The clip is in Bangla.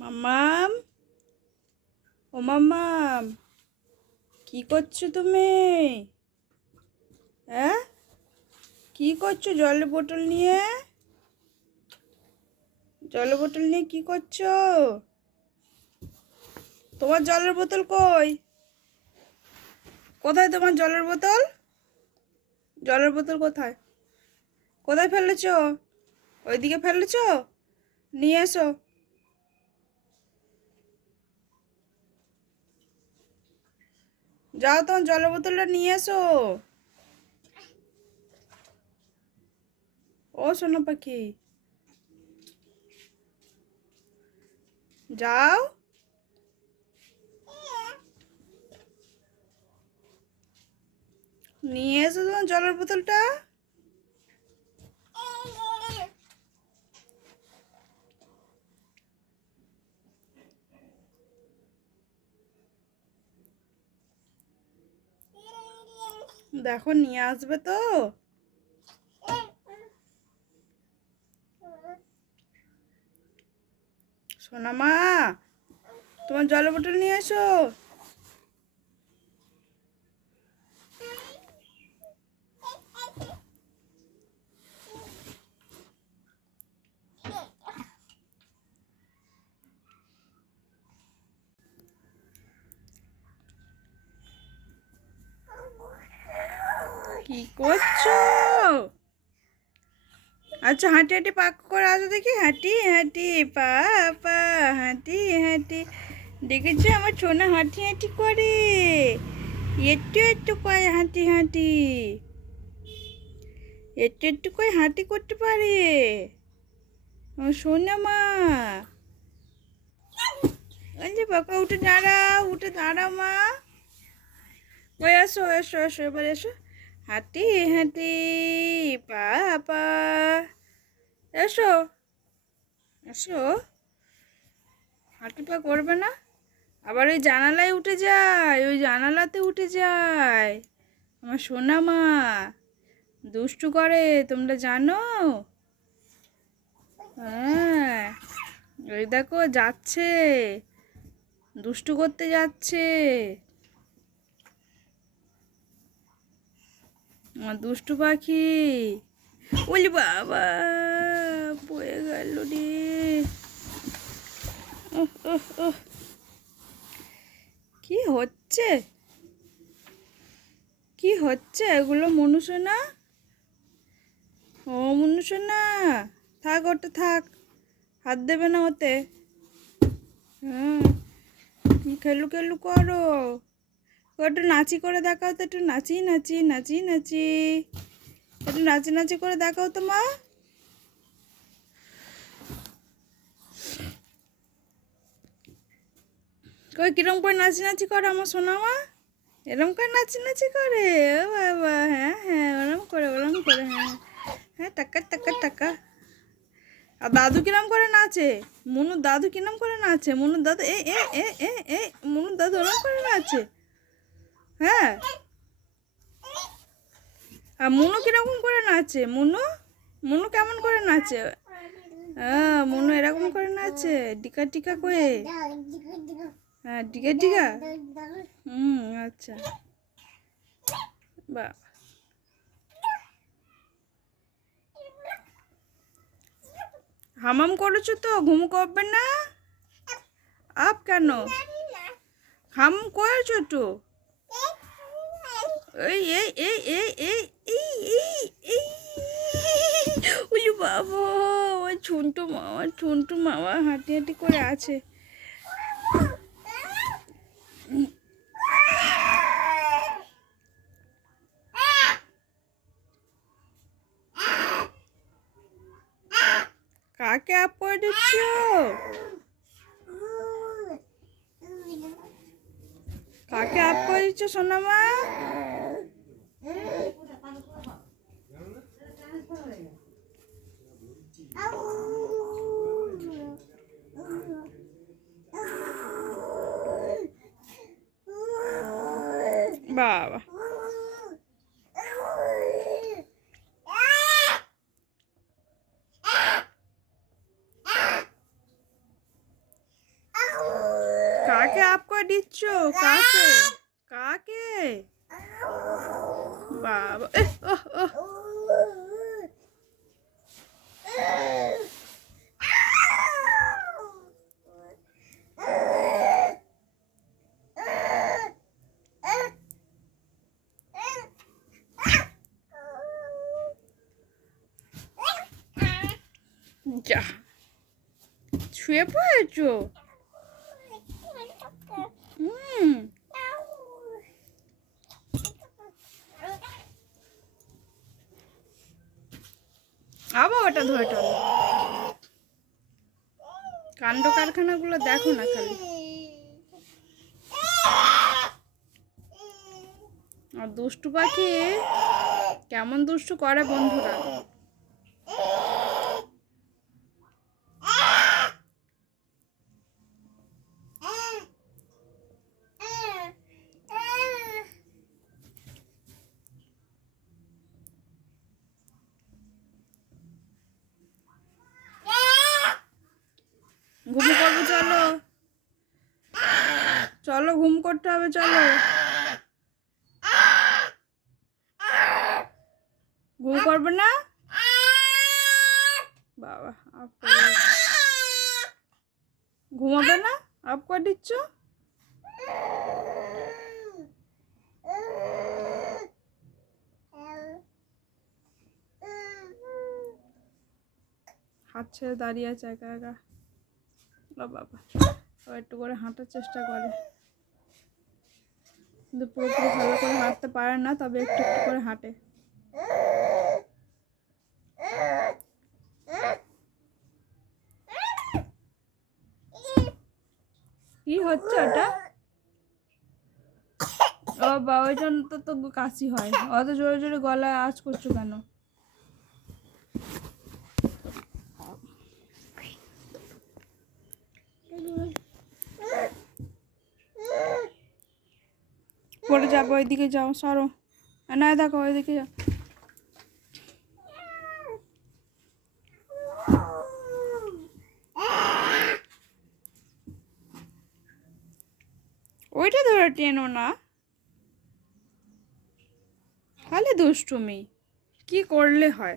মাম্মাম? ও মাম্মাম, কি করছ তুমি? হ্যাঁ? কি করছ জলের বোতল নিয়ে? জলের বোতল নিয়ে কি করছ? তোমার জলের বোতল কই? কোথায় তোমার জলের বোতল? জলের বোতল কোথায়? কোথায় ফেলেছ? ওইদিকে ফেলেছ? নিয়ে এসো। যাও তোমার জল বোতলটা নিয়ে এসো। ও সোনা পাখি। যাও। নিয়ে এসো তোমার জলের বোতলটা। দেখো নিয়ে আসবে তো। সোনামা তোমার জলের বোতল নিয়ে এসো। করছ? আচ্ছা হাঁটি হাঁটি, পাক করে আসো দেখি। হাঁটি হাঁটি, পা পা, হাঁটি হাঁটি। দেখেছ আমার ছোনা হাঁটি হাঁটি করে? একটু একটু করে হাঁটি হাঁটি। একটু একটু করে হাঁটি করতে পারে। আমার সোনা মা। যে বাবা, উঠে দাঁড়াও উঠে দাঁড়াও মা। ওই এসো এসো এসো এবার এসো হাঁটি হাঁটি পা এসো এসো। হাঁটি পা করবে না? আবার ওই জানালায় উঠে যায়, ওই জানালাতে উঠে যায়। আমার সোনা মা দুষ্টু করে, তোমরা জানো? হ্যাঁ ওই দেখো যাচ্ছে, দুষ্টু করতে যাচ্ছে। দুষ্টু পাখি। বলি বাবা, পড়ে গেল রে। কি হচ্ছে? কি হচ্ছে? এগুলো মনুষ্য না ও মনুষ্য না থাক ওটা থাক, হাত দেবে না ওতে। হ্যাঁ খেলু খেলু করো? একটু নাচি করে দেখাও তো, একটু নাচি নাচি নাচি নাচি। একটু নাচি নাচি করে দেখাও তো, মা। কই, কিরম করে নাচি নাচি করে আমার সোনা মা? এরম করে নাচি নাচি করে? ও বাবা হ্যাঁ হ্যাঁ ওরম করে ওরম করে হ্যাঁ। হ্যাঁ টাকা টাকা টাকা। আর দাদু কিরম করে নাচে? মনুর দাদু কিরম করে নাচে? মনুর দাদু, এ এ এ এ এ মনুর দাদু ওরম করে নাচে? হ্যাঁ? আর মনু কীরকম করে নাচে? মনু? মনু কেমন করে নাচে? হ্যাঁ মনু এরকম করে নাচে? ডিকা টিকা করে? হ্যাঁ টিকা টিকা? হুম আচ্ছা। বা হামাম করেছ তো? ঘুম করবে না? আপ কেন? হাম করেছ তো? এই এই এই এই এই এই এই এই উলি বাবা, আমার ঝুন্টু মামা ঝুন্টু মামা হাঁটি হাঁটি করে আছে। কাকে আপ করে দিচ্ছ? কাকে আপ করে দিচ্ছ, সোনামা? বাবা কাকে আপ করে দিচ্ছ কাকে কাকে বাবা যা। শুয়ে পড়েছো? হুম। আবার ওটা ধরে টানো। কাণ্ড কারখানাগুলো দেখো না খালি। আর দুষ্টু পাখি কেমন দুষ্টু করে বন্ধুরা ঘুম করব চলো। চলো, ঘুম করতে হবে, চলো। ঘুম করবে না? বাবা ঘুমাবে না? আপ করে দিচ্ছ? হাত ছেড়ে দাঁড়িয়ে আছে একা একা। ও বাবা। ও একটু করে হাঁটার চেষ্টা করে। কিন্তু পুরোপুরি ভালো করে হাঁটতে পারে না, তবে একটু একটু করে হাঁটে। কি হচ্ছে ওটা? ও বা ওই জন্য তো তো কাশি হয়। অত জোরে জোরে গলায় আওয়াজ করছ কেন পড়ে যাব, ওইদিকে যাও, সরো। না, দেখো, ওইদিকে যাও। ওইটা ধরে, টেনো না। তাহলে দুষ্টুমি। কি করলে হয়?